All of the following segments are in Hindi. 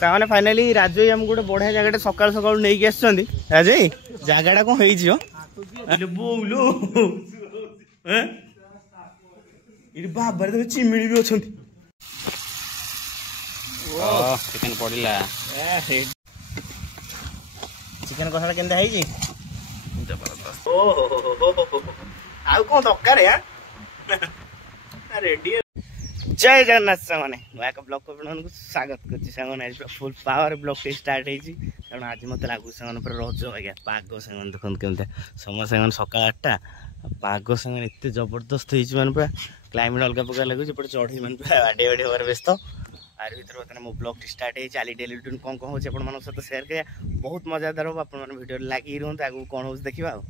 सामने फाइनाली राजू आम गोटे बढ़िया जगह सकाल सकाल नहीं आसुँच राजू जगह कौन बाबर तुम चिमिड़ी भी अच्छा चिकन पड़ा चिकन कषा के आउ कौन दरकार रेडी जय जगन्नाथ सामने एक ब्लॉग को स्वागत कर फुल पावर ब्लॉग टे स्टार्ट होती कारण आज मत लगुच रज आज्ञा पाग से देखते केमती समस्त सका 8टा पाग से एत जबरदस्त हो पूरा क्लाइमेट अलग प्रकार लगुच चढ़ई मैंने पूरा बाडे बाडे हमारे व्यस्त आर भर बर्तमान मो ब्लॉग स्टार्ट होती आली डेली रूटीन कौन कौन होती आप सहित सेयार कर बहुत मजादार हम आपडियो लगी रुहतु आगे कौन हो देखा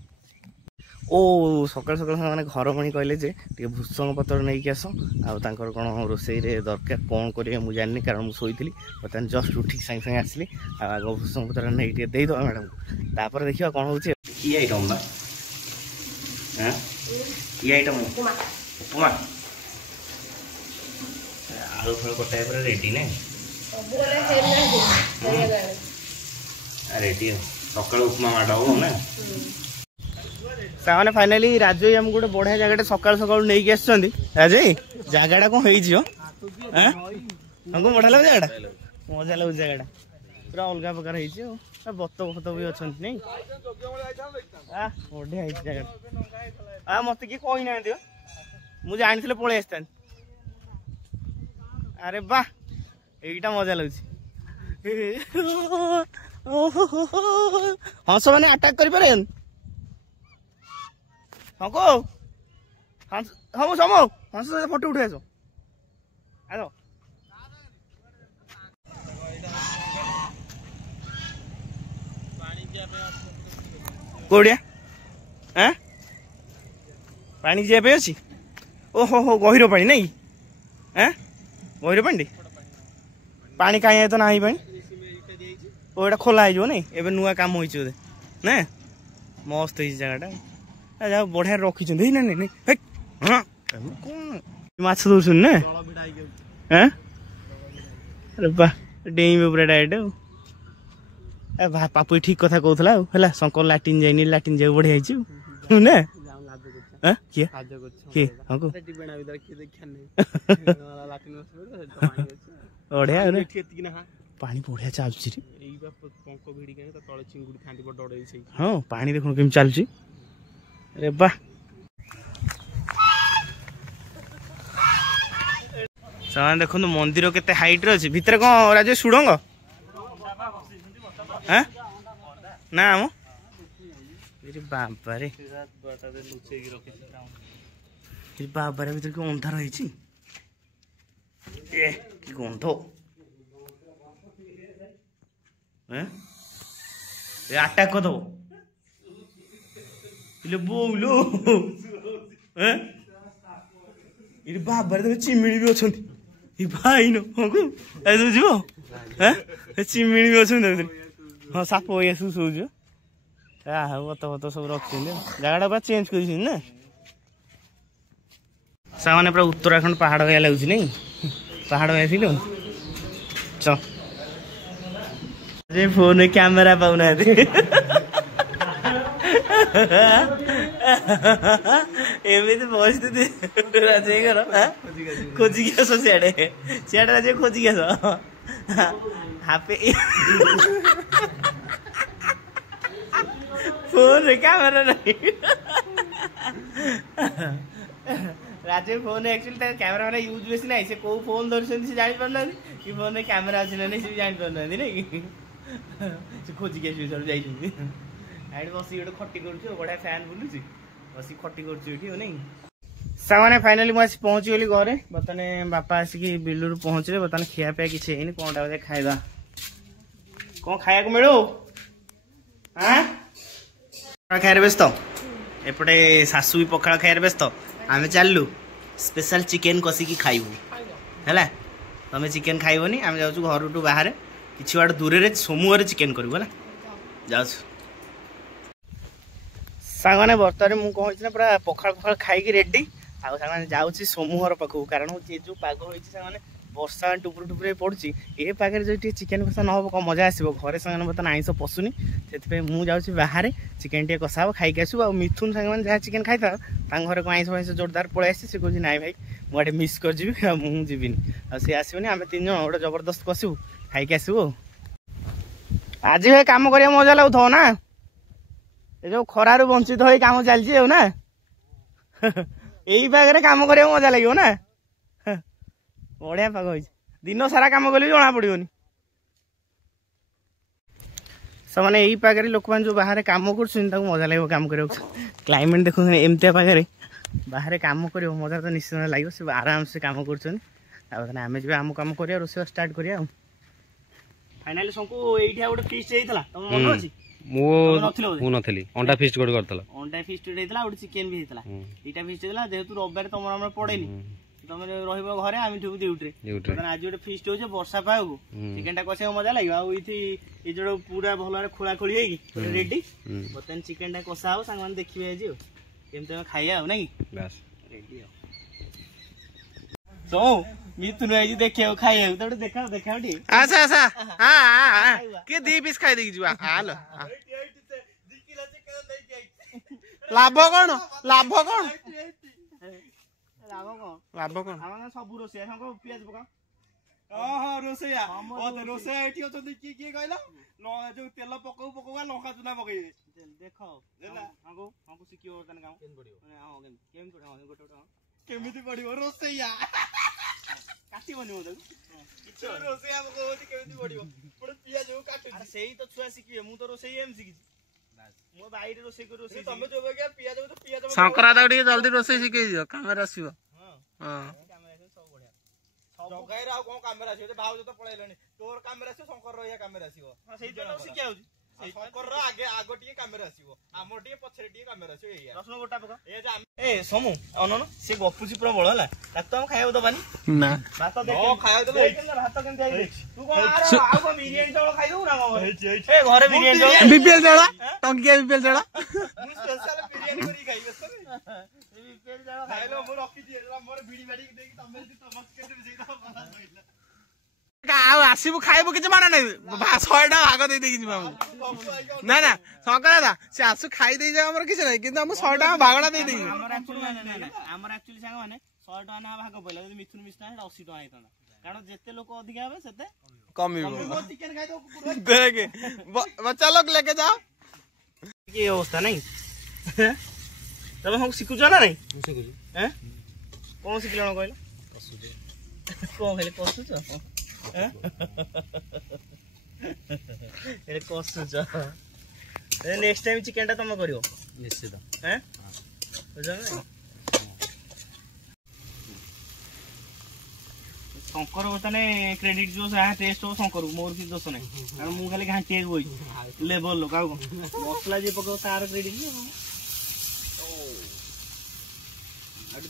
ओ सकाल सकाल मैंने घर भाई कहले भूसंग पत्र नहीं आस आर कौन रोसे दरकार कौन करेंगे मुझे जानी कारण मुझे शोली बर्तमान जस्ट उठिक सागे सागे आसली आग भूसंग पत्र नहीं देद मैडम को तापर देखा कौन हो आइटम बा आइटम उपमा आलू फल कटा पूरा रेडी ना रेडी सकाल उपमा माड़ा हो ना सामने फाइनाली राजू आम गोटे बढ़िया जगह सकाल सकाल नहीं आसुँच राजू जगह कौन हमको बढ़िया लगे जगह मजा लगे जगह पूरा अलग प्रकार बत फत भी अच्छा नहीं बढ़िया जगह मत किए कही ना मुझे जानी पलि आसता अरे वाह यहीटा मजा लगे हंस मैंने अटाक कर हमको हम सम हंस फोटो उठे आस कौड़िया पानी जाए अच्छी ओहो हो गहिर पानी नहीं गहिर पानी पानी कहीं तो ना ओ ये खोला हो नहीं एवं नुआ कम हो ना मस्त हो जगह जा बढ़िया रखी माछ दौन ना अरे वाह डेइबे पूरा डायरेक्ट पापू ठीक कथा कहला शंकर लाट्रिन जाइनी लाट्रिन जा बढ़िया ना किए किए हमको बढ़िया पानी बढ़िया चलुची हाँ पानी देखो केम चलुची अरे वाह सामान देखो मंदिर केते हाइट रे अछि भितर कौन राजे सुड़ंग ना हम बाबा रे बाबा रे भीतर के अंधार होइछि ए कि गंध ए अटैक कर दो बोलो ये बाबर तुम चिमिड़ी भी अच्छा भाई नो चिमिड़ी भी अच्छा हाँ साप शोच बत बत सब रखी जगह पूरा चेंज कर ना सामने पूरा उत्तराखंड पहाड़ भाया लगुच नहीं पहाड़ भाई चल फोन कैमेरा पाऊना एमती परिस्थिति राजे खोजिक आस सियाड़े सियाड़े राजे खोजिक आस हापे फोन कैमेरा नहीं राजे फोन एक्चुअली कैमेरा मैंने यूज बेसी ना से को फोन धरछन से जानि पारना कि फोन रे कैमेरा अछि ना से जानि पारना नहीं से खोजिक आस सर जाई आइड बस ये खटी कर बढ़िया फैन बुलूची बस खटी कर नहीं सामने फाइनाली मुझे पहुंची गली घरे बर्तमान बापा आसिक बिलू पहुंचले बर्तमान खिया पिया किसी है कौन टा खाଇବା कौन खाया मिलू हाँ खाए व्यस्त एपटे सासू भी पखाड़ खाए व्यस्त आम चलू स्पेशल चिकेन कषिकी खाइबू है तुम चिकेन खाइबनी आम जाऊँ घर टू बाहर किसी बाड़ दूर समूह चिकेन करूँ है जाऊँ सांगने बर्तमान मुझे कौन पूरा पखाड़ पखाड़ खाई रेडी आने जाऊँगी समूहर पाखक कारण जो पाग हो ବର୍ଷା ଟୁପୁରୁ ଟୁପୁରୁ ପଡ଼ୁଛି ଏ ପାଖରେ ଯଦି ଟିକେ ଚିକେନ୍ କଷା ନ ହେବ କ'ଣ ମଜା ଆସିବ। ଘରେ ସାଙ୍ଗମାନେ ବର୍ତ୍ତମାନ ଆଇଁଷ ପଶୁନି, ସେଥିପାଇଁ ମୁଁ ଯାଉଛି ବାହାରେ ଚିକେନ୍ ଟିକେ କଷା ହେବ ଖାଇକି ଆସିବୁ। ଆଉ ମିଥୁନ ସାଙ୍ଗମାନେ ଯାହା ଚିକେନ୍ ଖାଇଥାଉ ତାଙ୍କ ଘରେ କ'ଣ ଆଇଁଷ ଫାଇଁଷ ଜୋରଦାର ପଳେଇ ଆସିଛି। ସେ କହୁଛି ନାଇଁ ଭାଇ ମୁଁ ଗୋଟେ ମିସ୍ କରିଯିବି, ଆଉ ମୁଁ ଯିବିନି, ଆଉ ସେ ଆସିବନି। ଆମେ 3 ଜଣ ଗୋଟେ ଜବରଦସ୍ତ କଷିବୁ ଖାଇକି ଆସିବୁ। ଆଉ ଆଜି ଭାଇ କାମ କରିବା ମଜା ଲାଗୁଥିବ ନା, ଏ ଯୋଉ ଖରାରୁ ବଞ୍ଚିତ ହେଇ କାମ ଚାଲିଛି ଆଉ ନା। ଏଇ ପାଗରେ କାମ କରିବାକୁ ମଜା ଲାଗିବ ନା। ବଢିଆ ପାଗ ହେଇଛି, ଦିନ ସାରା କାମ କଲେ ବି ଜଣା ପଡିବନି। ସେମାନେ ଏଇ ପାଗରେ ଲୋକମାନେ ଯୋଉ ବାହାରେ କାମ କରୁଛନ୍ତି ତାକୁ ମଜା ଲାଗିବ କାମ କରିବାକୁ। କ୍ଲାଇମେଟ ଦେଖୁଛନ୍ତି ଏମିତିଆ ପାଗରେ ବାହାରେ କାମ କରିବ ମଜା ତ ନିଶ୍ଚିତ ଲାଗିବ। ସେ ଆରାମସେ କାମ କରୁଛନ୍ତି, ଆଉ ଆମେ ଯିବା ଆମ କାମ କରିବା, ରୋଷେଇ ଷ୍ଟାର୍ଟ କରିବା। ଆଉ ଫାଇନାଲି ଶଙ୍କୁ ଏଇଠି ଆଉ ଗୋଟେ ଫିଷ୍ଟ ହେଇଥିଲା, ତମ ମନେ ଅଛି? ମୁଁ ନଥିଲି, ଅଣ୍ଡା ଫିଷ୍ଟ ଗୋଟେ କରିଥିଲା। ଅଣ୍ଡା ଫିଷ୍ଟ ହେଇଥିଲା, ଗୋଟେ ଚିକେନ ବି ହେଇଥିଲା, ଦିଟା ଫିଷ୍ଟ ହେଇଥିଲା। ଯେହେତୁ ରବିବାର ତମର ଆମର ପଡେନି, ତମେ ରହିବ ଘରେ, ଆମେ ଥିବୁ ଡ୍ୟୁଟିରେ। ଆଜି ଗୋଟେ ଫିଷ୍ଟ ହଉଛି ବର୍ଷା ପାଗକୁ, ଚିକେନ ଟା କଷିବାକୁ ମଜା ଲାଗିବ। ଆଉ ଏଇଠି ଏ ଯୋଉ ପୁରା ଭଲ ଭାବରେ ଖୋଳା ଖୋଳି ହେଇକି ରେଡି, ବର୍ତ୍ତମାନ ଚିକେନ ଟା କଷା ହବ। ସାଙ୍ଗମାନେ ଦେଖିବେ ଆଜି ଆଉ କେମିତି ଆମେ ଖାଇବା ଆଉ ନାଇଁ ରେଡି। ଆଉ ମିଥୁନ ଆଇଛି ଦେଖିବାକୁ ଖାଇବାକୁ, ତ ଦେଖାଅ ଦେଖାଅ ଟିକେ। ଆଚ୍ଛା ଆଚ୍ଛା କିଏ 2 ପିସ୍ ଖାଇ ଦେଇକି ଯିବା। ଲାଭ କଣ? ଲାଭ କଣ? ଲାଭ କଣ? ସବୁ ରୋଷେଇଆ ପିଆଜ ପକା। ହଁ ରୋଷେଇଆ ରୋଷେଇଆ ଏଠି ଅଛନ୍ତି। କିଏ କିଏ କହିଲ? ଯୋଉ ତେଲ ପକଉ ପକଉ ଲଙ୍କା ଚୁନା ପକେଇବେ। ଦେଖ ଶିଖିବ କାମ କେମିତି ପଡିବ ରୋଷେଇଆ କାଟିବନି ମୁଁ ତାକୁ। ରୋଷେଇଆ ପକଉଛି କେମିତି ପଡିବ? ପିଆଜ କାଟୁଛି। ସେଇ ତ ଛୁଆ ଶିଖିବେ, ମୁଁ ତ ରୋଷେଇ ଏମିତି ଶିଖିଛି। ମୋ ବାଇରେ ରୋଷେଇ କରି ରୋଷେଇ ତମେ ଯୋଉ ପିଆଜ ଶଙ୍କରା ତାକୁ ଟିକେ ଜଲ୍ଦି ରୋଷେଇ ଶିଖେଇ ଦିଅ, କାମରେ ଆସିବ। ଜଗାଇରେ ଆଉ କଣ କାମରେ ଆସିବ? ଭାଉଜ ତ ପଳେଇଲାଣି, ତୋର କାମରେ ଆସିବ, ଶଙ୍କର ରହିବା କାମରେ ଆସିବ। ଶିଖିଆ ହଉଛି ଶଙ୍କର ଆଗ ଟିକେ କାମରେ ଆସିବ, ଆମର ଟିକେ ପଛରେ ଟିକେ କାମରେ ଆସିବ। ଏଇଆ ରସୁଣ ଗୋଟା ପକା। ଏ ସମୁ ଅନନ ସେ ଗପୁଛି ପ୍ରବଳ ହେଲା, ତାକୁ ତ ଆମେ ଖାଇବାକୁ ଦବାନି ନା। ଭାତ ଖାଇବାକୁ ଦେବେ। ଭାତ କେମିତି ହେଇଛି? ତୁ କଣ ଆଉ କଣ ବିରିୟାନୀ ଚାଉଳ ଖାଇଦବୁ ନା? କଣ ଏ ଘରେ ବିରିୟାନୀ ଚାଉଳ, ବିପିଏଲ ଚାଉଳ, ଟଙ୍କିଆ ବିପିଏଲ ଚାଉଳ। ମୁଁ ସ୍ପେଶାଲ ବିରିୟାନୀ କରିକି ଖାଇବି। ମୁଁ ରଖିଛି ମୋର ଭିଡି ଭାଡିକି ଦେଇକି ତମେ ଆଉ ଆସିବୁ ଖାଇବୁ, କିଛି ମାନେ ନାହିଁ। 100 ଟଙ୍କା ଭାଗ ଦେଇକି ଯିବା। ନା ନା ଶଙ୍କର ଦା ସେ ଆସୁ ଖାଇ ଦେଇଯାଉ, ଆମର କିଛି ନାହିଁ, କିନ୍ତୁ ଆମେ 100 ଟଙ୍କା ଭାଗଟା ଦେଇଦେଇକି। ଆମର ଆକ୍ଚୁଆଲି ସାଙ୍ଗମାନେ 100 ଟଙ୍କା ନା ଭାଗ ପଇଲା। ଯଦି ମିଥୁନ ମିଶିନା 80 ଟଙ୍କା ହେଇଥାନ୍ତା, କାରଣ ଯେତେ ଲୋକ ଅଧିକା ହେବେ ସେତେ କମିବ। ଦେଖେ ବच्चा लोग लेके जाओ। କି ଅବସ୍ଥା ନାଇଁ? ତମେ ସବୁ ଶିଖୁଛ ନା ନାଇଁ? କଣ ଶିଖିଲଣ କହିଲ? କଣ ଖାଲି କଷୁଛ? କଷୁଛ। ନେକ୍ସଟ ଟାଇମ ଚିକେନ ଟା ତମେ କରିବ ନିଶ୍ଚିତ। ଶଙ୍କର ବର୍ତ୍ତମାନ କ୍ରେଡିଟ ଯୋଉ ଯାହା ଟେଷ୍ଟ ହବ ଶଙ୍କର, ମୋର କିଛି ଦୋଷ ନାହିଁ, କାରଣ ମୁଁ ଖାଲି ଘାଣ୍ଟିବାକୁ ବଇଛି ଲେବଲ ଲୋକ। ଆଉ ମସଲା ଯିଏ ପକେଇବ ତାର କ୍ରେଡିଟ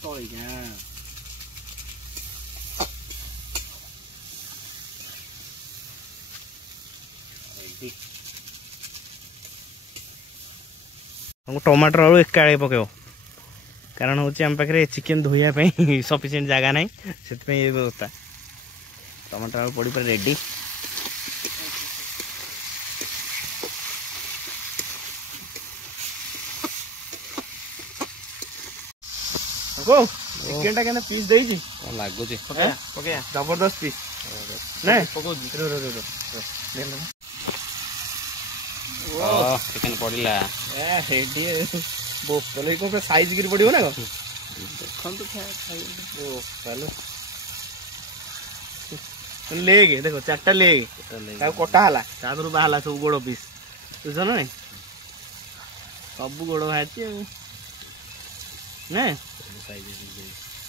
ତଳେଇକି। टमाटर आलू एकाड़े पकेब, कारण हूँ आम पाखे चिकेन धोइया सफिसीयंट जगह ना, से व्यवस्था। टमाटर आलू पड़ी पूरा रेडी। चिकेन टा पीस दे लगुच जबरदस्त पीस ना चिकेन पड़िला बोतल को साइज गिरी पड़ो ना देखो लेग देखो 4टा लेग कटा है बाहर सब गोड़ पीस बुझ ना सब गोड़ बाहर ना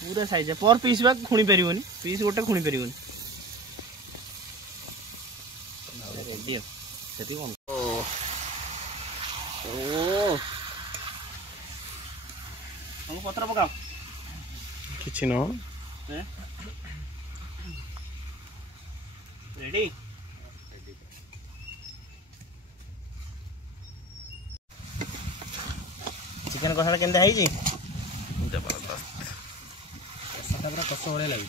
पूरा साइज पर पीस बा खुणी पार पीस गोटे खुणी पार पत्र पकाओ किछि न रेडी। चिकेन कषा केंदा है जबरदस्त कषा पूरा कष भाई लगे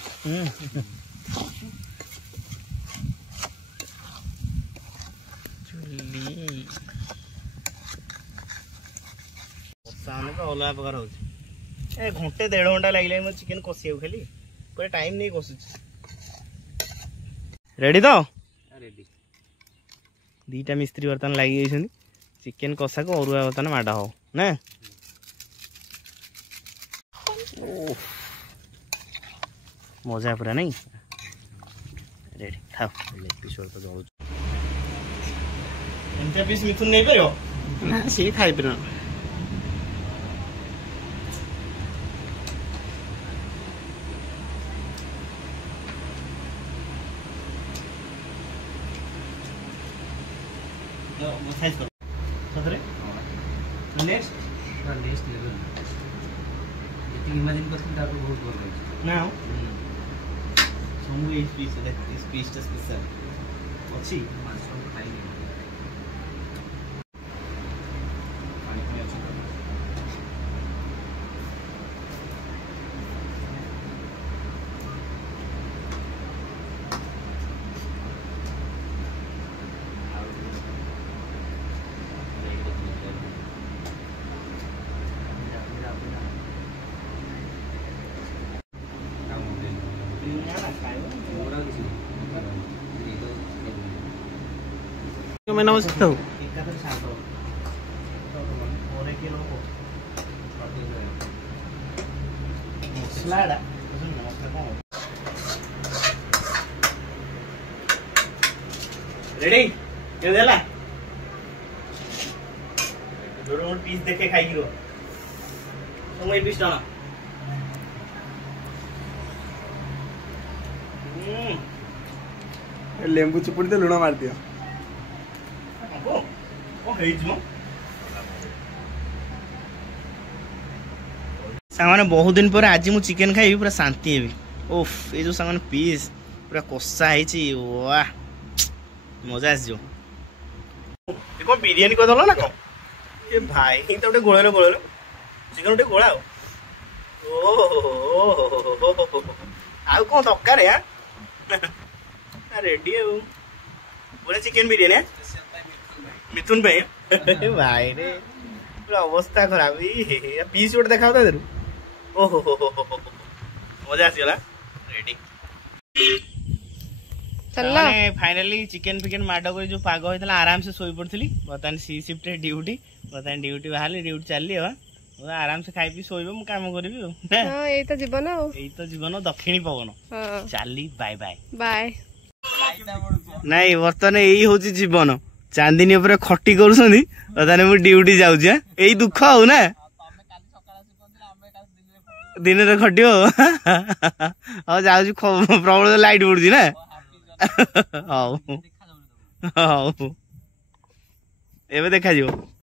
अलग प्रकार हो घंटे 1.5 घंटा लगे मो चिकेन कषिया खाली पूरा टाइम नहीं कषु रेडी तो रेडी दीटा मिस्त्री बर्तमान लगी चिकेन कषा को अरुआ बर्तमान माड़ हो ना मजा पूरा नहीं रेडी खाओ पीस जलू एमती पीस मिथुन नहीं पार ना सी खाई पार साइज कर सतरे नेक्स्ट नेक्स्ट लेवल इमेजिन करते ताको बहुत भल लागे ना समूह इस पीस स्पेशल अच्छी मांस खाई मैं नमस्ते हूँ रेडी देला पीस देखे खाई समय पीस टाना लेंबू चिपुड़ी तो लुण मार दिया सामाने बहुत दिन पर आज मु चिकेन खाई पूरा शांति हेबी ओफ ये जो सामाने पीस पूरा कषा है वाह मजा आसो कौन बिरियानी कर ना कौन ये भाई तो गोटे गोल गोल चिकेन गोटे गोला कौन दरकार रेडी पूरा चिकेन बिरियानी मिथुन भाई भाई रे पूरा अवस्था खराब पीस गोटे देखा ओहो मजा आसीगला रेडी फाइनली चिकेन फिकेन माड़ कर जो पाग होता आराम से शोई पड़ी बर्तमान सी शिफ्ट ड्यूटी बर्तमान ड्यूटी बाहर ड्यूटी चली आराम से खाई पी शोब मु काम करी जीवन दक्षिणी पवन चली बाय बाय बाय नहीं बर्तमान यही हूँ जीवन चांदिनी उपर खटी कर ड्यूटी जाऊँ यही दुख हो ना दिन में खटियो हाँ जाऊँ प्रबल लाइट पड़ुची ना हौ हौ एवं देखा